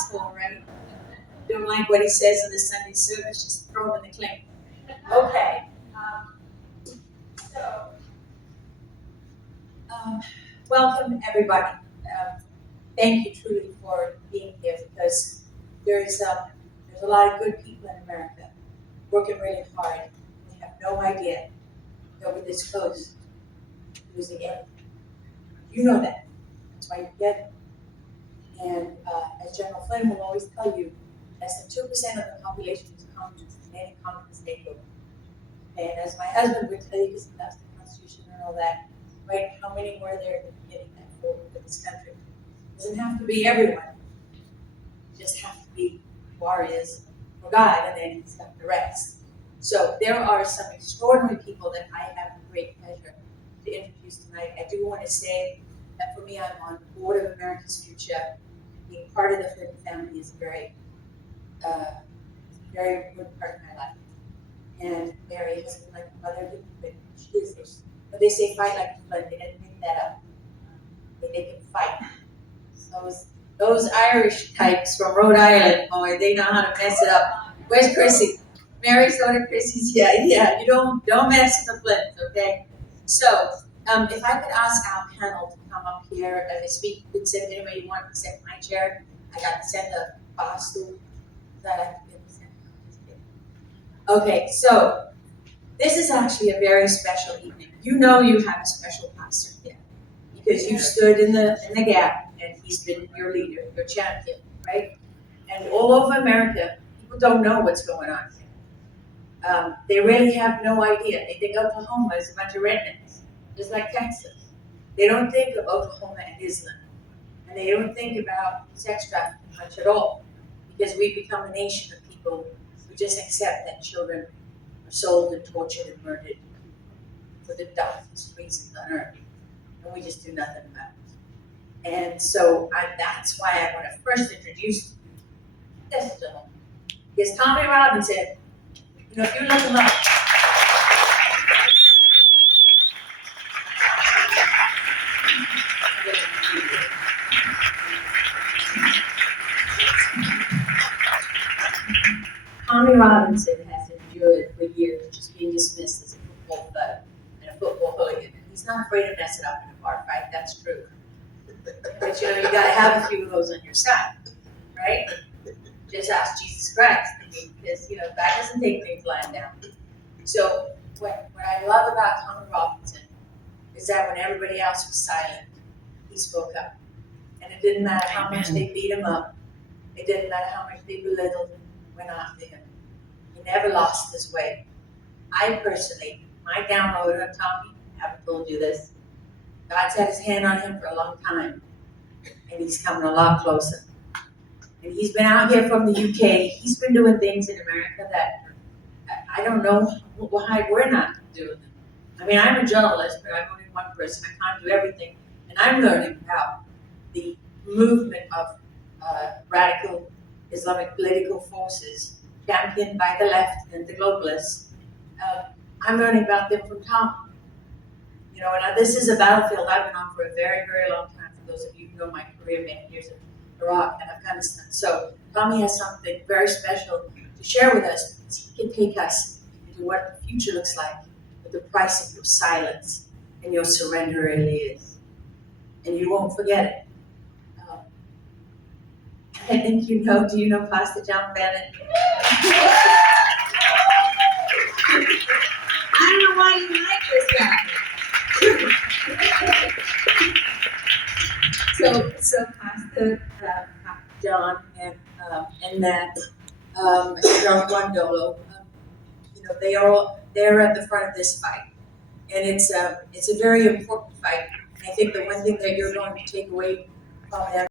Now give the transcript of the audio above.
gospel, right? Don't like what he says in the Sunday service, just throw him in the clink. Okay. Welcome everybody. Thank you truly for being here, because there's a lot of good people in America working really hard. We have no idea that we're this close to losing everything. You know that. That's why you're together. And as General Flynn will always tell you, less than 2% of the population is communist in any communist neighborhood. And as my husband would tell you, because he loves the Constitution and all that, right? How many were there getting that forward for this country? It doesn't have to be everyone. You just have to be warriors for God, and then he's got the rest. So there are some extraordinary people that I have the great pleasure to introduce tonight. I do want to say that for me, I'm on the board of America's Future. Being part of the Flynn family is a very good part of my life. And Mary has been like a mother, but she is this. But they say fight like a Flynn. They didn't make that up. They can fight. Those Irish types from Rhode Island, boy, they know how to mess it up. Where's Chrissy? Mary's daughter Chrissy's, yeah. You don't mess with the Flynns, okay? So, if I could ask our panel to come up here as I speak, you could sit anywhere you want except my chair. I got to send a bar stool. Okay, so this is actually a very special evening. You know you have a special pastor here because you stood in the gap and he's been your leader, your champion, right? And all over America, people don't know what's going on here. They really have no idea. They think Oklahoma is a bunch of rednecks, just like Texas. They don't think of Oklahoma and Islam, and they don't think about sex trafficking much at all, because we've become a nation of people who just accept that children are sold and tortured and murdered for the dumbest reasons on earth, and we just do nothing about it. And so that's why I want to first introduce this gentleman. Because Tommy Robinson, you know, if you look him up, Tommy Robinson has endured for years just being dismissed as a football thug and a football hooligan. He's not afraid to mess it up in a bar fight, that's true. But you know, you gotta have a few of those on your side, right? Just ask Jesus Christ, because you know, God doesn't take things lying down. So what I love about Tommy Robinson is that when everybody else was silent, he spoke up. And it didn't matter how much they beat him up, it didn't matter how much they belittled him, went after him. He never lost his way. I personally, my download on Tommy, I haven't told you this, God's had his hand on him for a long time, and he's coming a lot closer. And he's been out here from the UK. He's been doing things in America that I don't know why we're not doing them. I mean, I'm a journalist, but I'm only one person. I can't do everything. And I'm learning about the movement of radical Islamic political forces championed by the left and the globalists. I'm learning about them from Tom. You know, and this is a battlefield I've been on for a very, very long time, for those of you who know my career, many years in Iraq and Afghanistan. So Tommy has something very special to share with us, because he can take us into what the future looks like with the price of your silence and your surrender really is. And you won't forget it. I think do you know Pastor John Bennett? I don't know why you like this guy. So Pastor John and Matt and John Guandolo, you know, they're at the front of this fight, and it's a very important fight. And I think the one thing that you're going to take away from them